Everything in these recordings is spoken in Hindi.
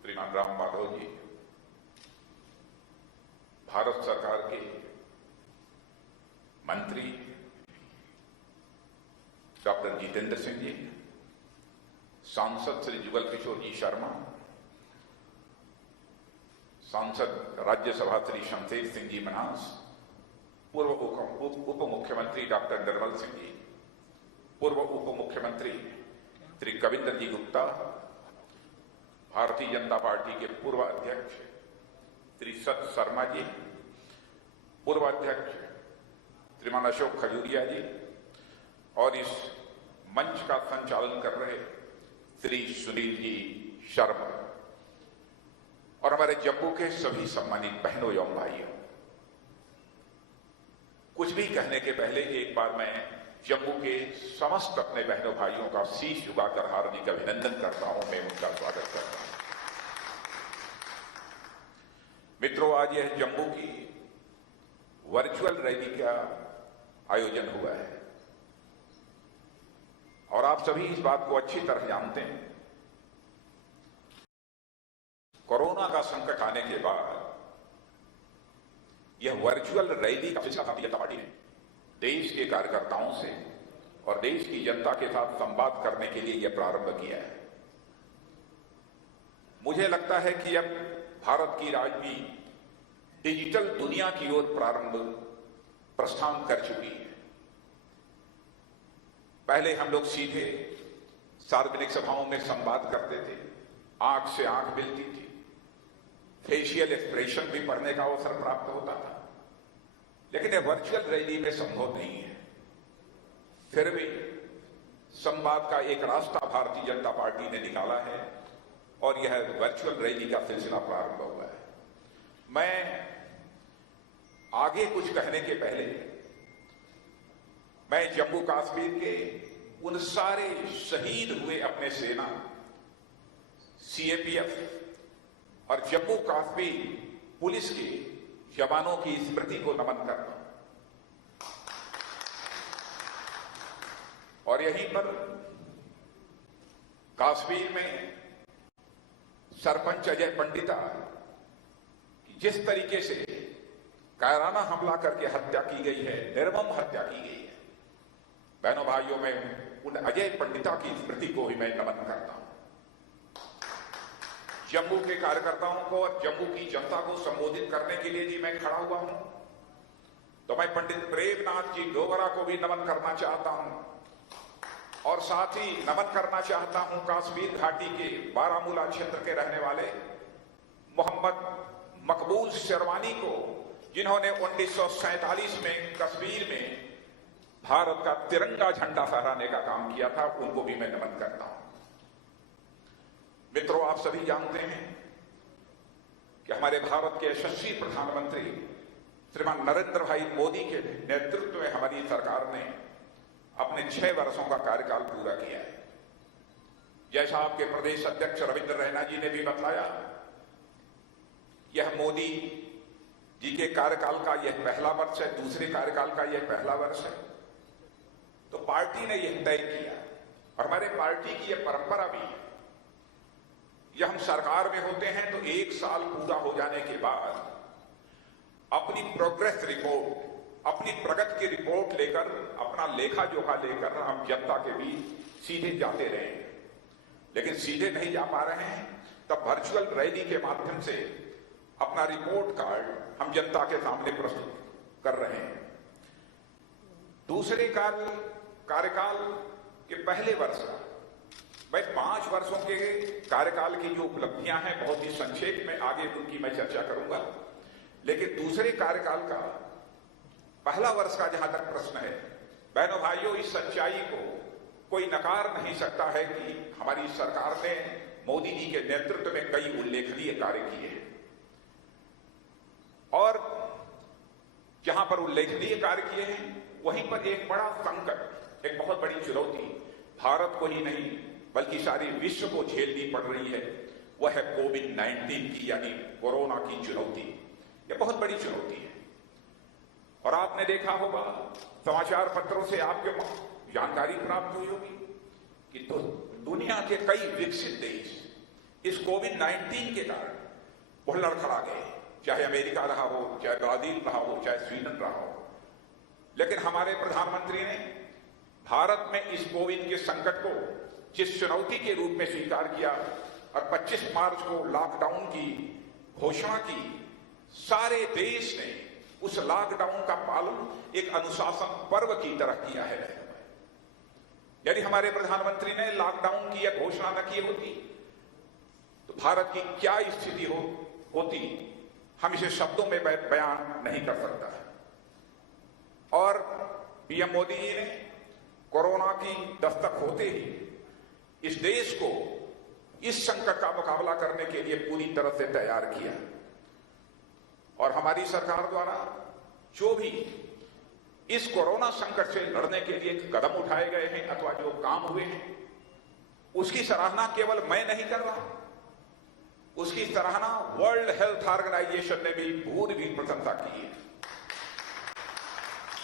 श्रीमान राम माधव जी, भारत सरकार के मंत्री डॉक्टर जितेंद्र सिंह जी, सांसद श्री जुगल किशोर जी शर्मा, सांसद राज्यसभा श्री शमशेर सिंह जी मन्हास, पूर्व उप मुख्यमंत्री डॉक्टर निर्मल सिंह जी, पूर्व उप मुख्यमंत्री श्री कविंद्र जी गुप्ता, भारतीय जनता पार्टी के पूर्व अध्यक्ष श्री सत शर्मा जी, पूर्व अध्यक्ष श्रीमान अशोक खजूरिया जी और इस मंच का संचालन कर रहे श्री सुनील जी शर्मा और हमारे जम्मू के सभी सम्मानित बहनों एवं भाइयों, कुछ भी कहने के पहले एक बार मैं जम्मू के समस्त अपने बहनों भाइयों का शीश झुकाकर हार्दिक अभिनंदन करता हूं, मैं उनका स्वागत करता हूं। मित्रों, आज यह जम्मू की वर्चुअल रैली का आयोजन हुआ है और आप सभी इस बात को अच्छी तरह जानते हैं। कोरोना का संकट आने के बाद यह वर्चुअल रैली का सिलसिला भारतीय जनता पार्टी ने देश के कार्यकर्ताओं से और देश की जनता के साथ संवाद करने के लिए यह प्रारंभ किया है। मुझे लगता है कि अब भारत की राजनीति डिजिटल दुनिया की ओर प्रस्थान कर चुकी है। पहले हम लोग सीधे सार्वजनिक सभाओं में संवाद करते थे, आंख से आंख मिलती थी, फेशियल एक्सप्रेशन भी पढ़ने का अवसर प्राप्त होता था, लेकिन यह वर्चुअल रैली में संभव नहीं है। फिर भी संवाद का एक रास्ता भारतीय जनता पार्टी ने निकाला है और यह वर्चुअल रैली का सिलसिला प्रारंभ हुआ है। मैं आगे कुछ कहने के पहले मैं जम्मू कश्मीर के उन सारे शहीद हुए अपने सेना, सीएपीएफ और जम्मू कश्मीर पुलिस के जवानों की स्मृति को नमन करता हूं और यहीं पर कश्मीर में सरपंच अजय पंडिता जिस तरीके से कायराना हमला करके हत्या की गई है, निर्मम हत्या की गई है, बहनों भाइयों में उन अजय पंडिता की स्मृति को भी मैं नमन करता हूं। जम्मू के कार्यकर्ताओं को और जम्मू की जनता को संबोधित करने के लिए जी मैं खड़ा हुआ हूं, तो मैं पंडित प्रेमनाथ जी डोगरा को भी नमन करना चाहता हूं और साथ ही नमन करना चाहता हूं कश्मीर घाटी के बारामूला क्षेत्र के रहने वाले मोहम्मद मकबूल शेरवानी को, जिन्होंने 1947 में कश्मीर में भारत का तिरंगा झंडा फहराने का काम किया था, उनको भी मैं नमन करता हूं। मित्रों, आप सभी जानते हैं कि हमारे भारत के यशस्वी प्रधानमंत्री श्रीमान नरेंद्र भाई मोदी के नेतृत्व में हमारी सरकार ने अपने 6 वर्षों का कार्यकाल पूरा किया है। जैसा आपके प्रदेश अध्यक्ष रविंद्र रैना जी ने भी बताया, यह मोदी जी के कार्यकाल का यह पहला वर्ष है, दूसरे कार्यकाल का यह पहला वर्ष है। तो पार्टी ने यह तय किया और हमारे पार्टी की यह परंपरा भी है, जब हम सरकार में होते हैं तो 1 साल पूरा हो जाने के बाद अपनी प्रोग्रेस रिपोर्ट, अपनी प्रगति की रिपोर्ट लेकर, अपना लेखा जोखा लेकर हम जनता के बीच सीधे जाते रहे, लेकिन सीधे नहीं जा पा रहे हैं। तब वर्चुअल रैली के माध्यम से अपना रिपोर्ट कार्ड हम जनता के सामने प्रस्तुत कर रहे हैं। दूसरे कार्यकाल के पहले वर्ष का मैं 5 वर्षों के कार्यकाल की जो उपलब्धियां हैं बहुत ही संक्षेप में आगे उनकी मैं चर्चा करूंगा, लेकिन दूसरे कार्यकाल का पहला वर्ष का जहां तक प्रश्न है, बहनों भाइयों, इस सच्चाई को कोई नकार नहीं सकता है कि हमारी सरकार ने मोदी जी के नेतृत्व में कई उल्लेखनीय कार्य किए हैं और जहां पर उल्लेखनीय कार्य किए हैं वहीं पर एक बड़ा संकट, एक बहुत बड़ी चुनौती भारत को ही नहीं बल्कि सारे विश्व को झेलनी पड़ रही है, वह है कोविड-19 की यानी कोरोना की चुनौती। यह बहुत बड़ी चुनौती है और आपने देखा होगा, समाचार पत्रों से आपके जानकारी प्राप्त हुई होगी कि दुनिया के कई विकसित देश इस कोविड-19 के कारण वो लड़खड़ा गए, चाहे अमेरिका रहा हो, चाहे ब्राजील रहा हो, चाहे स्वीडन रहा हो। लेकिन हमारे प्रधानमंत्री ने भारत में इस कोविड के संकट को जिस चुनौती के रूप में स्वीकार किया और 25 मार्च को लॉकडाउन की घोषणा की, सारे देश ने उस लॉकडाउन का पालन एक अनुशासन पर्व की तरह किया है। यदि हमारे प्रधानमंत्री ने लॉकडाउन की यह घोषणा न की होती तो भारत की क्या स्थिति होती, हम इसे शब्दों में बयान नहीं कर सकता। और पीएम मोदी जी ने कोरोना की दस्तक होते ही इस देश को इस संकट का मुकाबला करने के लिए पूरी तरह से तैयार किया। और हमारी सरकार द्वारा जो भी इस कोरोना संकट से लड़ने के लिए कदम उठाए गए हैं अथवा जो काम हुए हैं, उसकी सराहना केवल मैं नहीं कर रहा, उसकी सराहना वर्ल्ड हेल्थ ऑर्गेनाइजेशन ने भी पूरी प्रशंसा की है।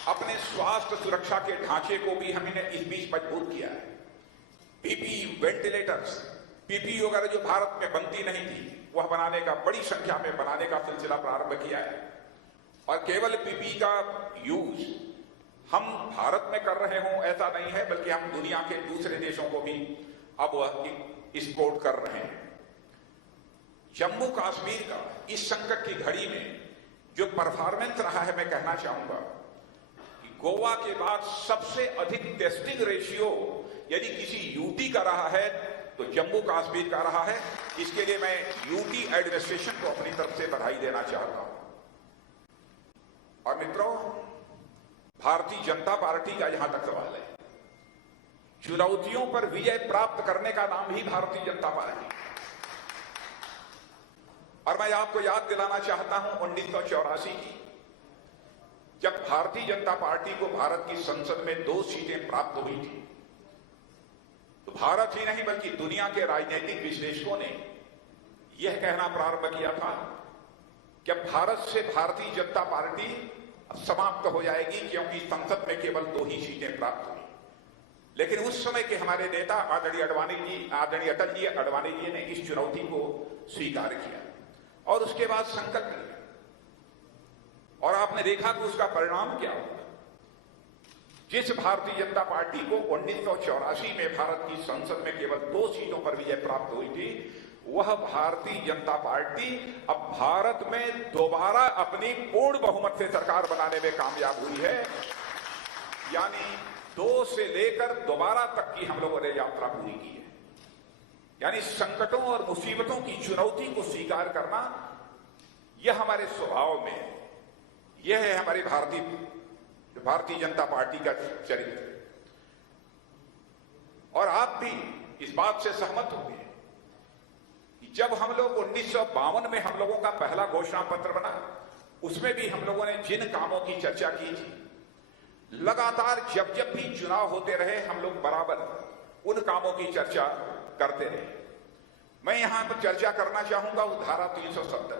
अपने स्वास्थ्य सुरक्षा के ढांचे को भी हमने इस बीच मजबूत किया है। पीपीई, वेंटिलेटर्स, पीपीई वगैरह जो भारत में बनती नहीं थी, वह बनाने का, बड़ी संख्या में बनाने का सिलसिला प्रारंभ किया है। और केवल पीपीई का यूज हम भारत में कर रहे हों ऐसा नहीं है, बल्कि हम दुनिया के दूसरे देशों को भी अब एक्सपोर्ट कर रहे हैं। जम्मू कश्मीर का इस संकट की घड़ी में जो परफॉर्मेंस रहा है, मैं कहना चाहूंगा कि गोवा के बाद सबसे अधिक टेस्टिंग रेशियो यदि किसी यूटी का रहा है तो जम्मू कश्मीर का रहा है। इसके लिए मैं यूटी एडमिनिस्ट्रेशन को अपनी तरफ से बधाई देना चाहता हूं। और मित्रों, भारतीय जनता पार्टी का जहां तक सवाल है, चुनौतियों पर विजय प्राप्त करने का नाम ही भारतीय जनता पार्टी। और मैं आपको याद दिलाना चाहता हूं 1984 की, जब भारतीय जनता पार्टी को भारत की संसद में 2 सीटें प्राप्त हुई थी, तो भारत ही नहीं बल्कि दुनिया के राजनीतिक विश्लेषकों ने यह कहना प्रारंभ किया था कि अब भारत से भारतीय जनता पार्टी समाप्त हो जाएगी, क्योंकि संसद में केवल 2 ही सीटें प्राप्त हुई। लेकिन उस समय के हमारे नेता आदरणीय अटल जी अडवाणी जी ने इस चुनौती को स्वीकार किया और उसके बाद संकल्प लिया। और आपने देखा कि उसका परिणाम क्या हुआ। जिस भारतीय जनता पार्टी को 1984 में भारत की संसद में केवल 2 सीटों पर विजय प्राप्त हुई थी, वह भारतीय जनता पार्टी अब भारत में दोबारा अपनी पूर्ण बहुमत से सरकार बनाने में कामयाब हुई है। यानी 2 से लेकर दोबारा तक की हम लोगों ने यात्रा पूरी की है। यानी संकटों और मुसीबतों की चुनौती को स्वीकार करना, यह हमारे स्वभाव में है। यह है हमारी भारतीय जनता पार्टी का चरित्र। और आप भी इस बात से सहमत होंगे कि जब हम लोग 1952 में हम लोगों का पहला घोषणा पत्र बना, उसमें भी हम लोगों ने जिन कामों की चर्चा की थी, लगातार जब जब भी चुनाव होते रहे, हम लोग बराबर उन कामों की चर्चा करते रहे। मैं यहां पर चर्चा करना चाहूंगा उस धारा 370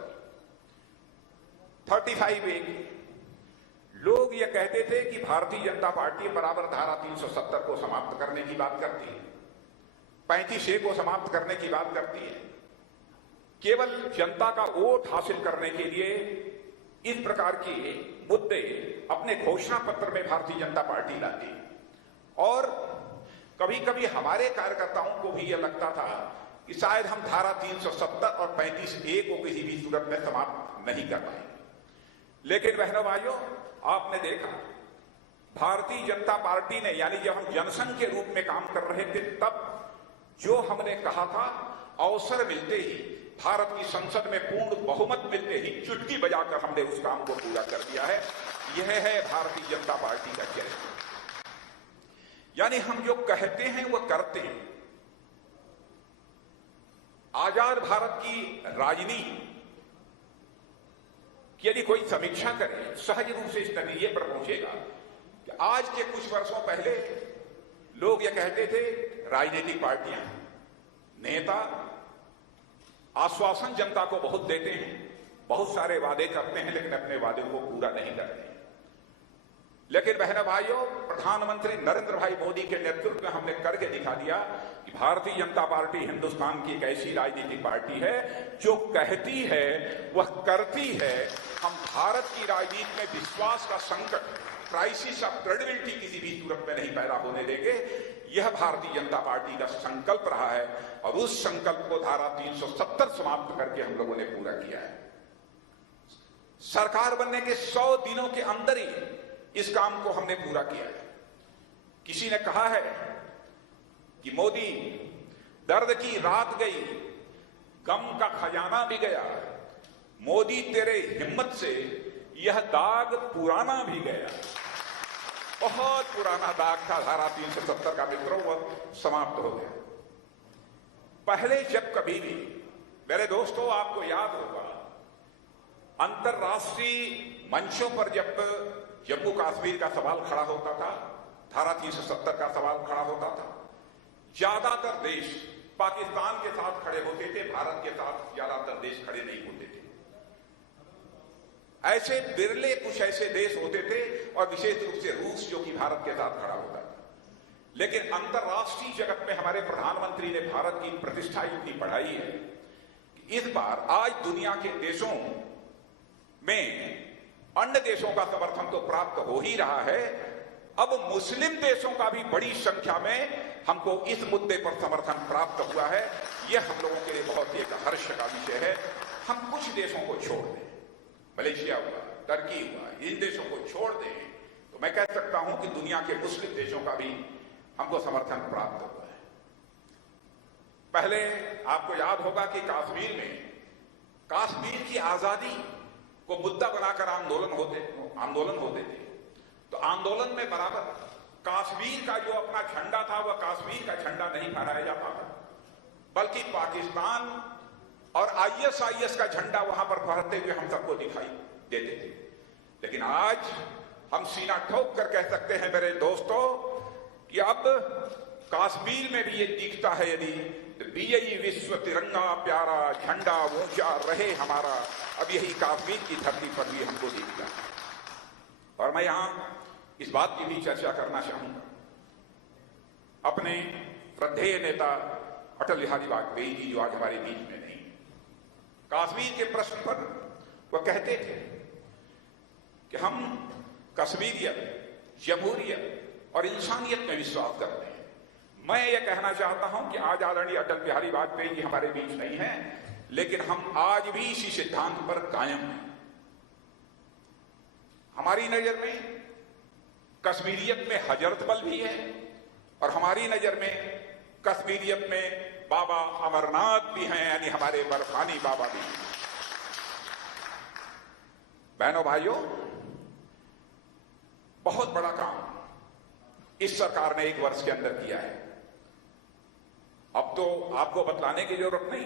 35A की। लोग ये कहते थे कि भारतीय जनता पार्टी बराबर धारा 370 को समाप्त करने की बात करती है, 35A को समाप्त करने की बात करती है, केवल जनता का वोट हासिल करने के लिए इस प्रकार के मुद्दे अपने घोषणा पत्र में भारतीय जनता पार्टी लाती। और कभी कभी हमारे कार्यकर्ताओं को भी यह लगता था कि शायद हम धारा 370 और 35A को किसी भी सूरत में समाप्त नहीं कर पाएंगे। लेकिन बहनों भाइयों, आपने देखा भारतीय जनता पार्टी ने, यानी जब हम जनसंघ के रूप में काम कर रहे थे, तब जो हमने कहा था, अवसर मिलते ही, भारत की संसद में पूर्ण बहुमत मिलते ही चुटकी बजाकर हमने उस काम को पूरा कर दिया है। यह है भारतीय जनता पार्टी का चरित्र। यानी हम जो कहते हैं वह करते हैं। आजाद भारत की राजनीति कि यदि कोई समीक्षा करे, सहज रूप से इस नतीजे पर पहुंचेगा कि आज के कुछ वर्षों पहले लोग यह कहते थे, राजनीतिक पार्टियां, नेता आश्वासन जनता को बहुत देते हैं, बहुत सारे वादे करते हैं, लेकिन अपने वादे को पूरा नहीं करते। लेकिन बहनों भाइयों, प्रधानमंत्री नरेंद्र भाई मोदी के नेतृत्व में हमने करके दिखा दिया कि भारतीय जनता पार्टी हिंदुस्तान की एक ऐसी राजनीतिक पार्टी है जो कहती है वह करती है। हम भारत की राजनीति में विश्वास का संकट, क्राइसिस ऑफ क्रेडिबिलिटी किसी भी सूरत में नहीं पैदा होने देंगे। यह भारतीय जनता पार्टी का संकल्प रहा है और उस संकल्प को धारा 370 समाप्त करके हम लोगों ने पूरा किया है। सरकार बनने के 100 दिनों के अंदर ही इस काम को हमने पूरा किया है। किसी ने कहा है कि मोदी, दर्द की रात गई, गम का खजाना भी गया, मोदी तेरे हिम्मत से यह दाग पुराना भी गया। बहुत पुराना दाग था धारा 370 का मित्रों, वह समाप्त हो गया। पहले जब कभी भी, मेरे दोस्तों आपको याद होगा, अंतरराष्ट्रीय मंचों पर जब जम्मू कश्मीर का सवाल खड़ा होता था, धारा 370 का सवाल खड़ा होता था, ज्यादातर देश पाकिस्तान के साथ खड़े होते थे, भारत के साथ ज्यादातर देश खड़े नहीं होते थे। ऐसे बिरले कुछ ऐसे देश होते थे और विशेष रूप से रूस जो कि भारत के साथ खड़ा होता था। लेकिन अंतरराष्ट्रीय जगत में हमारे प्रधानमंत्री ने भारत की प्रतिष्ठा इतनी बढ़ाई है कि इस बार आज दुनिया के देशों में अन्य देशों का समर्थन तो प्राप्त हो ही रहा है, अब मुस्लिम देशों का भी बड़ी संख्या में हमको इस मुद्दे पर समर्थन प्राप्त हुआ है। यह हम लोगों के लिए बहुत ही एक हर्ष का विषय है। हम कुछ देशों को छोड़ दें, मलेशिया हुआ, टर्की हुआ, इन देशों को छोड़ दें तो मैं कह सकता हूं कि दुनिया के मुस्लिम देशों का भी हमको समर्थन प्राप्त हुआ है। पहले आपको याद होगा कि कश्मीर की आजादी को मुद्दा बनाकर आंदोलन होते थे, तो आंदोलन में बराबर कश्मीर का जो अपना झंडा था वह कश्मीर का झंडा नहीं फहराया जाता था, बल्कि पाकिस्तान और आईएसआईएस का झंडा वहां पर फहरते हुए हम सबको दिखाई देते थे। लेकिन आज हम सीना ठोक कर कह सकते हैं मेरे दोस्तों कि अब कश्मीर में भी ये दिखता है, यदि विजयी विश्व तिरंगा प्यारा झंडा ऊंचा रहे हमारा, अब यही कश्मीर की धरती पर भी हमको दिखता है। और मैं यहां इस बात की भी चर्चा करना चाहूंगा, अपने श्रद्धेय नेता अटल बिहारी वाजपेयी जी जो आज हमारे बीच में नहीं, कश्मीर के प्रश्न पर वह कहते थे कि हम कश्मीरियत, जमहूरियत और इंसानियत में विश्वास करते हैं। मैं ये कहना चाहता हूं कि आज आदरणीय अटल बिहारी वाजपेयी जी हमारे बीच नहीं हैं, लेकिन हम आज भी इसी सिद्धांत पर कायम हैं। हमारी नजर में कश्मीरियत में हजरत बल भी है और हमारी नजर में कश्मीरियत में बाबा अमरनाथ भी हैं, यानी हमारे बर्फानी बाबा भी। बहनों भाइयों, बहुत बड़ा काम इस सरकार ने 1 वर्ष के अंदर किया है। अब तो आपको बतलाने की जरूरत नहीं,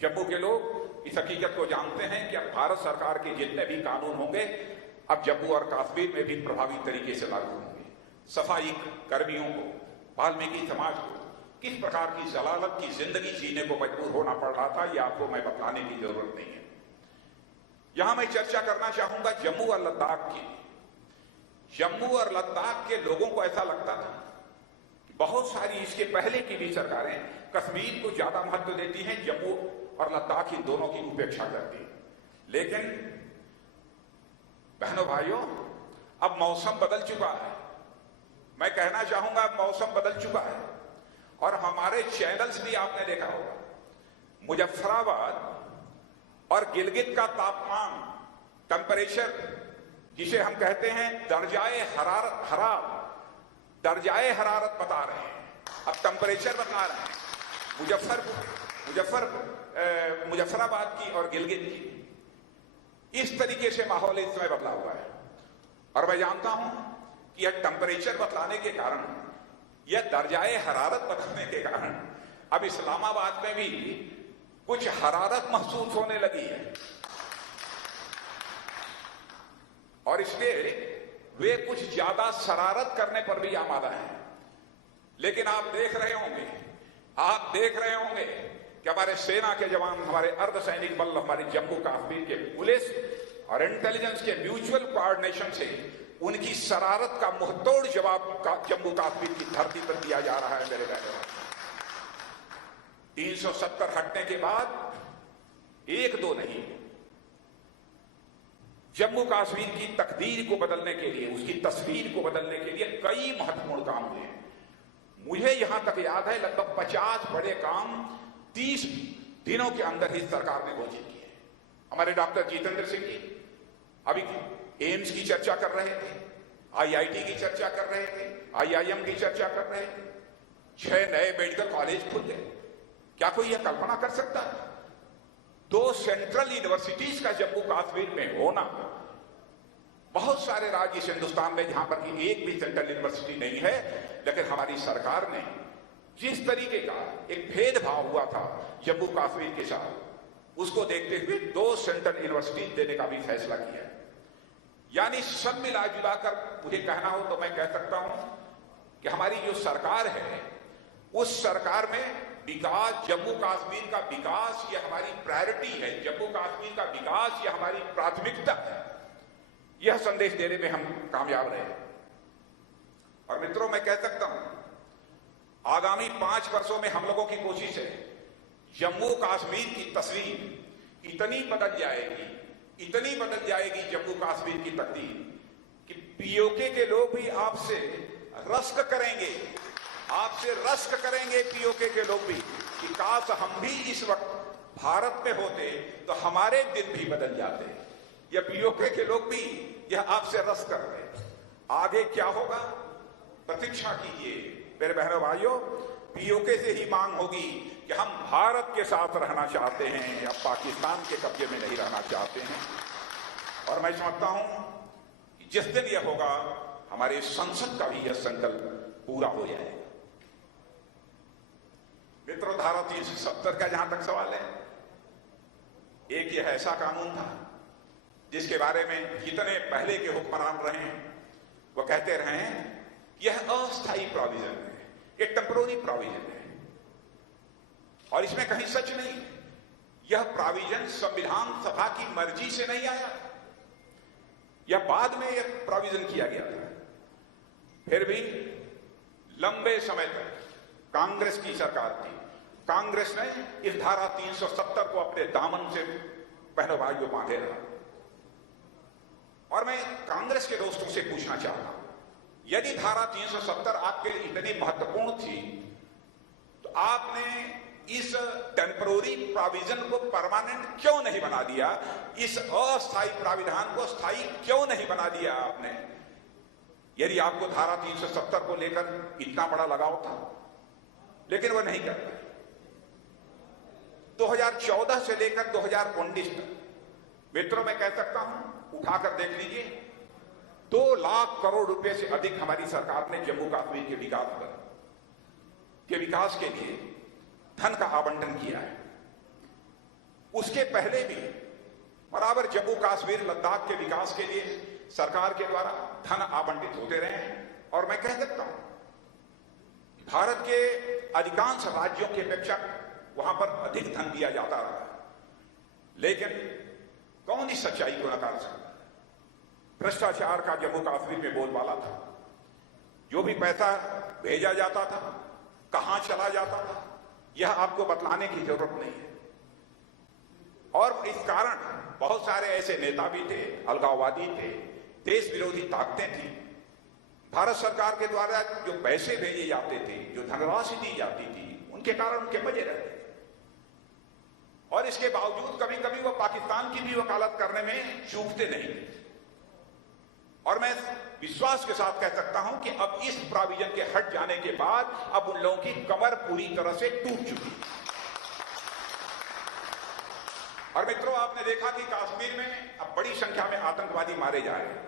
जम्मू के लोग इस हकीकत को जानते हैं कि अब भारत सरकार के जितने भी कानून होंगे अब जम्मू और कश्मीर में भी प्रभावी तरीके से लागू होंगे। सफाई कर्मियों को, वाल्मीकि समाज को किस प्रकार की जलालत की जिंदगी जीने को मजबूर होना पड़ रहा था, यह आपको मैं बताने की जरूरत नहीं है। यहां मैं चर्चा करना चाहूंगा जम्मू और लद्दाख की। जम्मू और लद्दाख के लोगों को ऐसा लगता था कि बहुत सारी इसके पहले की भी सरकारें कश्मीर को ज्यादा महत्व देती हैं, जम्मू और लद्दाख इन दोनों की उपेक्षा करती है। लेकिन बहनों भाइयों, अब मौसम बदल चुका है। मैं कहना चाहूंगा अब मौसम बदल चुका है और हमारे चैनल्स भी आपने देखा होगा, मुजफ्फराबाद और गिलगित का तापमान, टेम्परेचर जिसे हम कहते हैं दर्जाए हरारत बता रहे हैं, अब टेम्परेचर बता रहे हैं मुजफ्फराबाद की और गिलगित की। इस तरीके से माहौल इस समय बदला हुआ है और मैं जानता हूं कि यह टेम्परेचर बदलाने के कारण, यह दर्जाए हरारत बदलने के कारण अब इस्लामाबाद में भी कुछ हरारत महसूस होने लगी है और इसलिए वे कुछ ज्यादा शरारत करने पर भी आमादा हैं। लेकिन आप देख रहे होंगे कि हमारे सेना के जवान, हमारे अर्धसैनिक बल, हमारे जम्मू कश्मीर के पुलिस और इंटेलिजेंस के म्यूचुअल कोऑर्डिनेशन से उनकी शरारत का मुंहतोड़ जवाब जम्मू कश्मीर की धरती पर दिया जा रहा है। मेरे बहनों, 370 हटने के बाद एक दो नहीं, जम्मू कश्मीर की तकदीर को बदलने के लिए, उसकी तस्वीर को बदलने के लिए कई महत्वपूर्ण काम हुए। मुझे यहां तक याद है लगभग 50 बड़े काम 30 दिनों के अंदर ही सरकार ने घोषित किए। हमारे डॉक्टर जितेंद्र सिंह जी अभी एम्स की चर्चा कर रहे थे, आईआईटी की चर्चा कर रहे थे, आईआईएम की चर्चा कर रहे थे, 6 नए मेडिकल कॉलेज खुल गए। क्या कोई यह कल्पना कर सकता है? 2 सेंट्रल यूनिवर्सिटीज का जम्मू कश्मीर में होना। बहुत सारे राज्य इस हिंदुस्तान में जहां पर कि एक भी सेंट्रल यूनिवर्सिटी नहीं है, लेकिन हमारी सरकार ने जिस तरीके का एक भेदभाव हुआ था जम्मू कश्मीर के साथ, उसको देखते हुए 2 सेंट्रल यूनिवर्सिटी देने का भी फैसला किया। यानी सब मिला जुलाकर मुझे कहना हो तो मैं कह सकता हूं कि हमारी जो सरकार है, उस सरकार में विकास, जम्मू कश्मीर का विकास ये हमारी प्रायोरिटी है, जम्मू कश्मीर का विकास ये हमारी प्राथमिकता है। यह संदेश देने में हम कामयाब रहे। और मित्रों, मैं कह सकता हूं आगामी 5 वर्षों में हम लोगों की कोशिश है जम्मू कश्मीर की तस्वीर इतनी बदल जाएगी, इतनी बदल जाएगी जम्मू कश्मीर की तकदीर कि पीओके के लोग भी आपसे रश्क करेंगे, आपसे रश्क करेंगे पीओके के लोग भी कि काश हम भी इस वक्त भारत में होते तो हमारे दिन भी बदल जाते। या पीओके के लोग भी यह आपसे रश्क कर रहे। आगे क्या होगा प्रतीक्षा कीजिए मेरे बहनों भाइयों। पीओके से ही मांग होगी कि हम भारत के साथ रहना चाहते हैं या पाकिस्तान के कब्जे में नहीं रहना चाहते हैं। और मैं समझता हूं कि जिस दिन यह होगा हमारे संसद का भी यह संकल्प पूरा हो जाएगा। मित्रों, धारा 370 का जहां तक सवाल है, एक यह ऐसा कानून था जिसके बारे में जितने पहले के हुक्मरान रहे हैं वो कहते रहे हैं कि यह अस्थायी प्रोविजन है, ये टेम्पररी प्रोविजन है और इसमें कहीं सच नहीं। यह प्रोविजन संविधान सभा की मर्जी से नहीं आया, यह बाद में यह प्रोविजन किया गया था। फिर भी लंबे समय तक कांग्रेस की सरकार थी, कांग्रेस ने इस धारा 370 को अपने दामन से बहनों भाइयों बांधे रहा। और मैं कांग्रेस के दोस्तों से पूछना चाहता हूं, यदि धारा 370 आपके लिए इतनी महत्वपूर्ण थी तो आपने इस टेम्पररी प्रोविजन को परमानेंट क्यों नहीं बना दिया? इस अस्थायी प्राविधान को स्थायी क्यों नहीं बना दिया आपने? यदि आपको धारा 370 को लेकर इतना बड़ा लगाव था, लेकिन वह नहीं कर पाए। 2014 से लेकर 2019 तक मित्रों मैं कह सकता हूं, उठाकर देख लीजिए, 2 लाख करोड़ रुपए से अधिक हमारी सरकार ने जम्मू कश्मीर के विकास के लिए धन का आवंटन किया है। उसके पहले भी बराबर जम्मू कश्मीर लद्दाख के विकास के लिए सरकार के द्वारा धन आवंटित होते रहे हैं। और मैं कह सकता हूं भारत के अधिकांश राज्यों की अपेक्षा वहां पर अधिक धन दिया जाता रहा, लेकिन कौन इस सच्चाई को नकार सकता है? भ्रष्टाचार का जम्मू कश्मीर में बोलबाला था। जो भी पैसा भेजा जाता था कहां चला जाता था यह आपको बतलाने की जरूरत नहीं है। और इस कारण बहुत सारे ऐसे नेता भी थे, अलगाववादी थे, देश विरोधी ताकतें थी। भारत सरकार के द्वारा जो पैसे भेजे जाते थे, जो धनराशि दी जाती थी, उनके कारण उनके मजे रहते थे। और इसके बावजूद कभी कभी वो पाकिस्तान की भी वकालत करने में चूकते नहीं थे। और मैं विश्वास के साथ कह सकता हूं कि अब इस प्रोविजन के हट जाने के बाद अब उन लोगों की कमर पूरी तरह से टूट चुकी है। और मित्रों, आपने देखा कि कश्मीर में अब बड़ी संख्या में आतंकवादी मारे जा रहे हैं।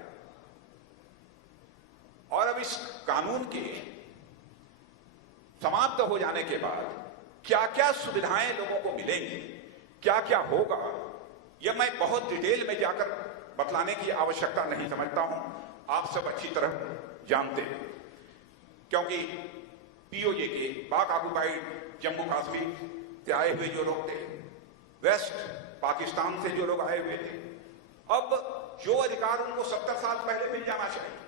और अब इस कानून के समाप्त हो जाने के बाद क्या क्या सुविधाएं लोगों को मिलेंगी, क्या क्या होगा, यह मैं बहुत डिटेल में जाकर बतलाने की आवश्यकता नहीं समझता हूं। आप सब अच्छी तरह जानते हैं, क्योंकि पीओजे के पाक ऑक्युपाइड जम्मू कश्मीर से आए हुए जो लोग थे, वेस्ट पाकिस्तान से जो लोग आए हुए थे, अब जो अधिकार उनको 70 साल पहले मिल जाना चाहिए था,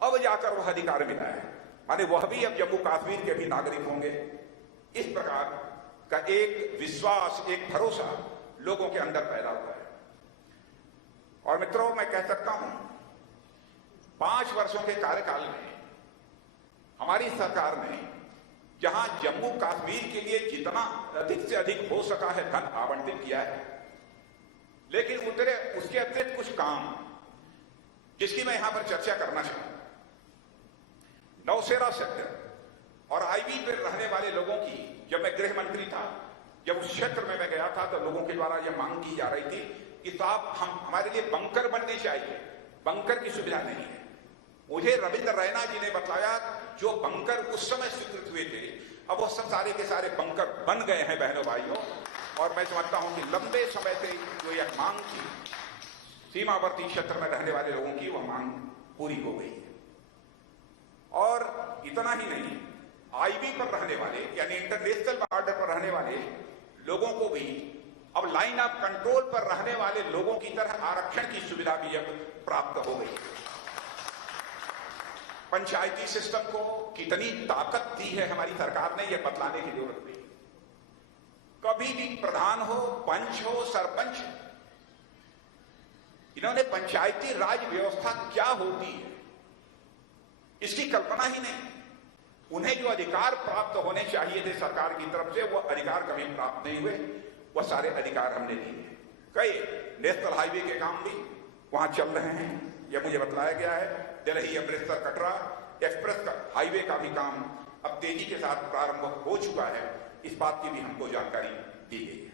अब जाकर वह अधिकार मिला है। माने वह भी अब जम्मू कश्मीर के भी नागरिक होंगे। इस प्रकार का एक विश्वास, एक भरोसा लोगों के अंदर पैदा हुआ है। और मित्रों, मैं कह सकता हूं 5 वर्षों के कार्यकाल में हमारी सरकार ने जहां जम्मू कश्मीर के लिए जितना अधिक से अधिक हो सका है धन आवंटित किया है, लेकिन उसके अतिरिक्त कुछ काम जिसकी मैं यहां पर चर्चा करना चाहूंगा। नौशेरा सेक्टर और आईवी पर रहने वाले लोगों की, जब मैं गृह मंत्री था, जब उस क्षेत्र में मैं गया था तो लोगों के द्वारा यह मांग की जा रही थी कि साहब हमारे लिए बंकर बनने चाहिए, बंकर की सुविधा नहीं है। मुझे रविंद्र रैना जी ने बताया जो बंकर उस समय स्वीकृत हुए थे, अब वो सब सारे के सारे बंकर बन गए हैं बहनों भाइयों। और मैं समझता हूं कि लंबे समय से जो यह मांग थी सीमावर्ती क्षेत्र में रहने वाले लोगों की, वह मांग पूरी हो गई है। और इतना ही नहीं, आईवी पर रहने वाले यानी इंटरनेशनल बॉर्डर पर रहने वाले लोगों को भी अब लाइन ऑफ कंट्रोल पर रहने वाले लोगों की तरह आरक्षण की सुविधा भी अब प्राप्त हो गई। पंचायती सिस्टम को कितनी ताकत दी है हमारी सरकार ने, यह बतलाने की जरूरत नहीं। कभी भी प्रधान हो, पंच हो, सरपंच, इन्होंने पंचायती राज व्यवस्था क्या होती है इसकी कल्पना ही नहीं। उन्हें जो अधिकार प्राप्त होने चाहिए थे सरकार की तरफ से, वह अधिकार कभी प्राप्त नहीं हुए। वह सारे अधिकार हमने दिए। कई नेशनल हाईवे के काम भी वहां चल रहे हैं, यह मुझे बतलाया गया है। दिल्ली अमृतसर कटरा एक्सप्रेस का हाईवे का भी काम अब तेजी के साथ प्रारंभ हो चुका है, इस बात की भी हमको जानकारी दी गई है।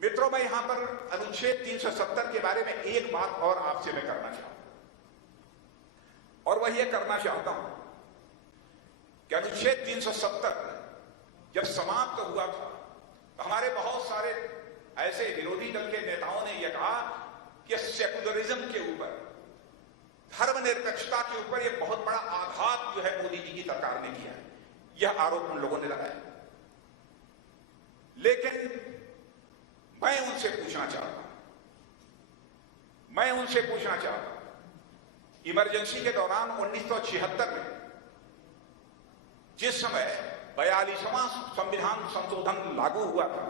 मित्रों, मैं यहां पर अनुच्छेद 370 के बारे में एक बात और आपसे मैं करना चाहूंगा, और वह यह करना चाहता हूं कि अनुच्छेद 370 जब समाप्त हुआ था तो हमारे बहुत सारे ऐसे विरोधी दल के नेताओं ने यह कहा कि सेकुलरिज्म के ऊपर, धर्मनिरपेक्षता के ऊपर यह बहुत बड़ा आघात जो है मोदी जी की सरकार ने किया है। यह आरोप उन लोगों ने लगाया। लेकिन मैं उनसे पूछना चाहता हूं, इमरजेंसी के दौरान 1976 में जिस समय 42वां संविधान संशोधन लागू हुआ था,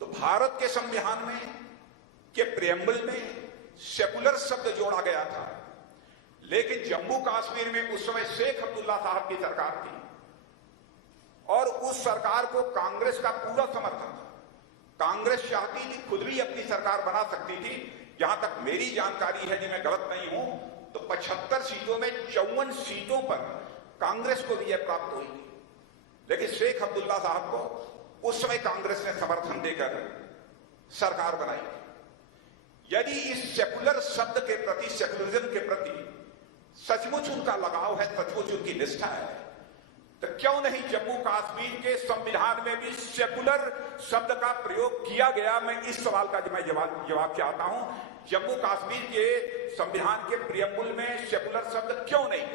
तो भारत के संविधान में के प्रियम्बल में सेकुलर शब्द जोड़ा गया था। लेकिन जम्मू कश्मीर में उस समय शेख अब्दुल्ला साहब की सरकार थी और उस सरकार को कांग्रेस का पूरा समर्थन था। कांग्रेस चाहती थी खुद भी अपनी सरकार बना सकती थी। जहां तक मेरी जानकारी है, जी मैं गलत नहीं हूं, तो 75 सीटों में 54 सीटों पर कांग्रेस को विजय प्राप्त हुई थी। लेकिन शेख अब्दुल्ला साहब को उस समय कांग्रेस ने समर्थन देकर सरकार बनाई थी। यदि इस सेकुलर शब्द के प्रति, सेकुलरिज्म के प्रति सचमुच उनका लगाव है, सचमुच उनकी निष्ठा है, तो क्यों नहीं जम्मू कश्मीर के संविधान में भी सेकुलर शब्द का प्रयोग किया गया? मैं इस सवाल का मैं जवाब चाहता हूं। जम्मू कश्मीर के संविधान के प्रियम्बल में सेकुलर शब्द क्यों नहीं?